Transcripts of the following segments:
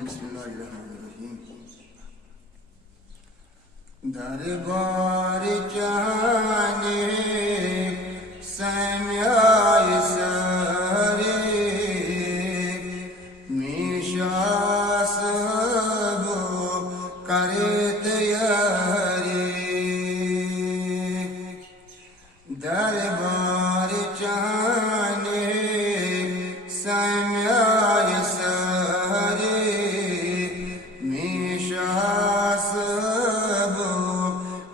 बिस्मिल्लाहिर्रहमानिर्रहीम। दरबार जाने समयाय सारे मिशास वो करे तैयारी। दरबार जाने समयाय सारे मिशास वो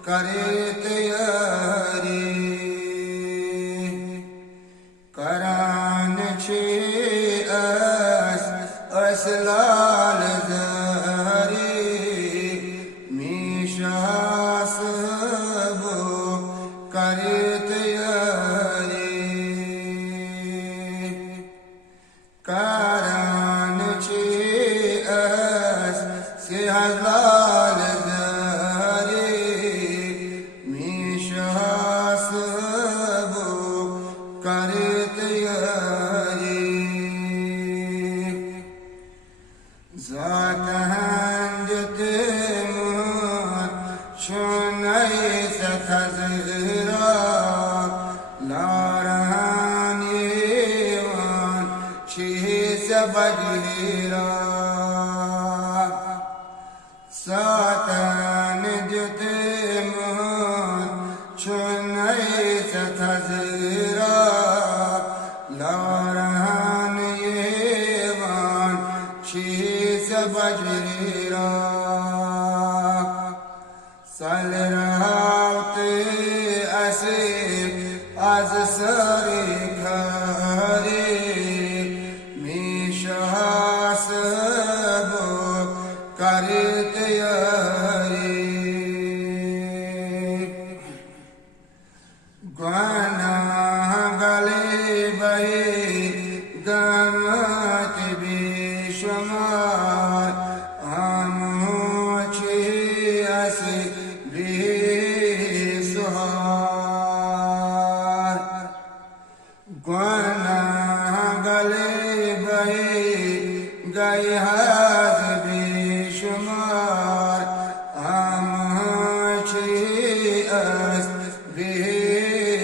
करे तैयारी। करान छे असलाल जारी मिशास वो करे तैयारी। करान छे से हलाल जारी मिशास वो करे तैयारी। ज़ातहंजते मुत शुनई सखज़रा लारहान येवान शीस बजरा। ज़ातहंजते मुत शुनई सखज़रा लारहान येवान शीस बजरा। सल रावते असे आज सरे खरे मिशास वो करे तैयारी। गुनाह गले बहे गमत बेशुमार हम छे असे बेसुहार। गुनाह गले बहे गए हाथ बेशुमार हम छे अस बेसुहार।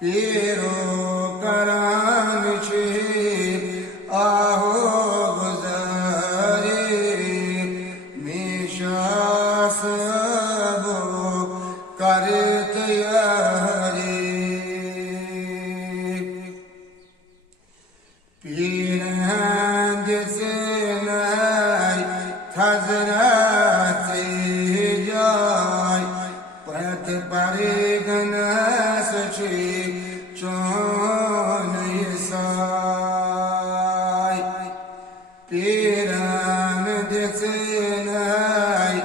पीरो करान छे आहो गुजारे मिशास वो करे तैयारी। पीर जैसे नाई हजरत जाय पथ परे गनस छे चोन साय। पीरन जैसे नाई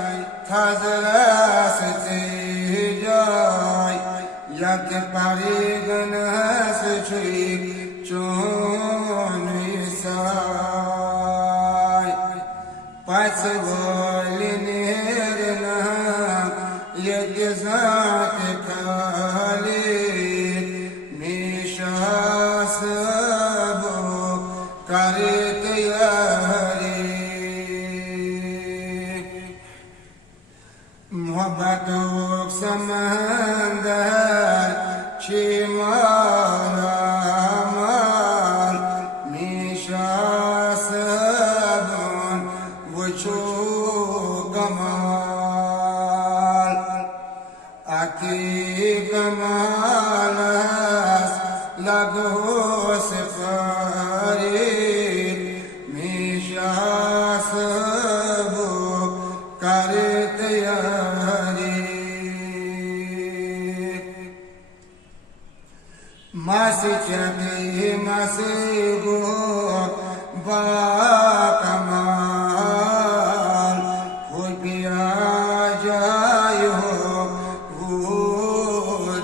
हजरत जाय यक परे गनस छे चोन साय। पस बोली नेरना यज्ञ जात खाले मिशास वो करे तैयारी। मोहब्बतों समंदर छे मारा माल मिशास वो छो कमाल। आखी कमाल लगो से पारे मिशास वो करे तैयारी। मासी चढ़े मासी गो बाकमाल हो पिया जाय हो वो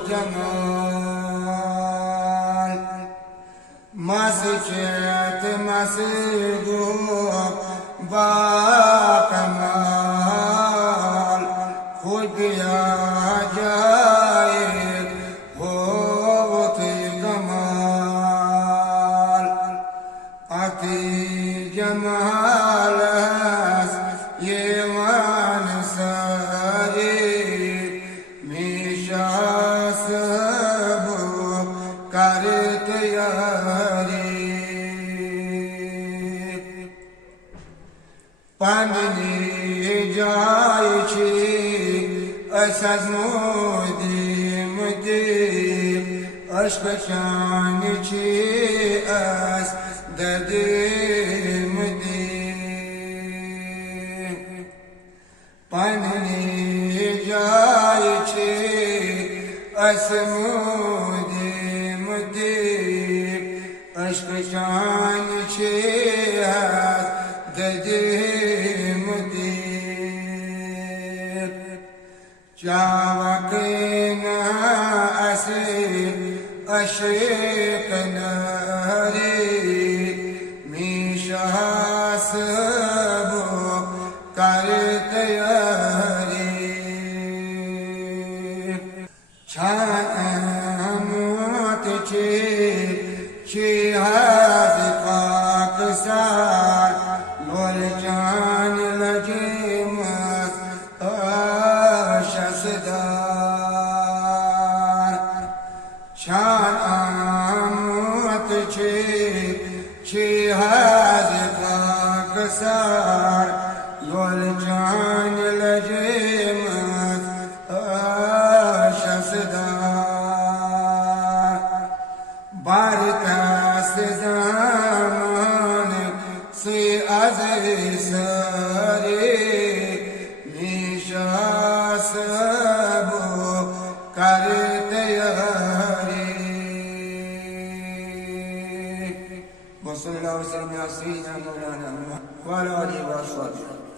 जमाल। मासी चढ़ मासी गो बाकमाल हो पिया जाय हो कमाल। جمال يوان ساري ميشاس بو كارت ياري پندنی جای چی اساز مودیم دیم عشق شانی چی اس ددیم دیم پندنی جای چی اسمودیم دیم عشق شانی چی اس ددیم دیم جاوکنا اسیر اشق ناری میشاس بو کرت یاری چانموت چی هز پاک سار لول جان لجیمت آشسدار شان آموت چی هز پاک سار لول جان لجیمت آشسدار بارکست زمان سی از سری میشاس بو کرت یاری وصلی اللہ وسلم علی سیدنا مولانا وعلی آلہ و اصحابہ.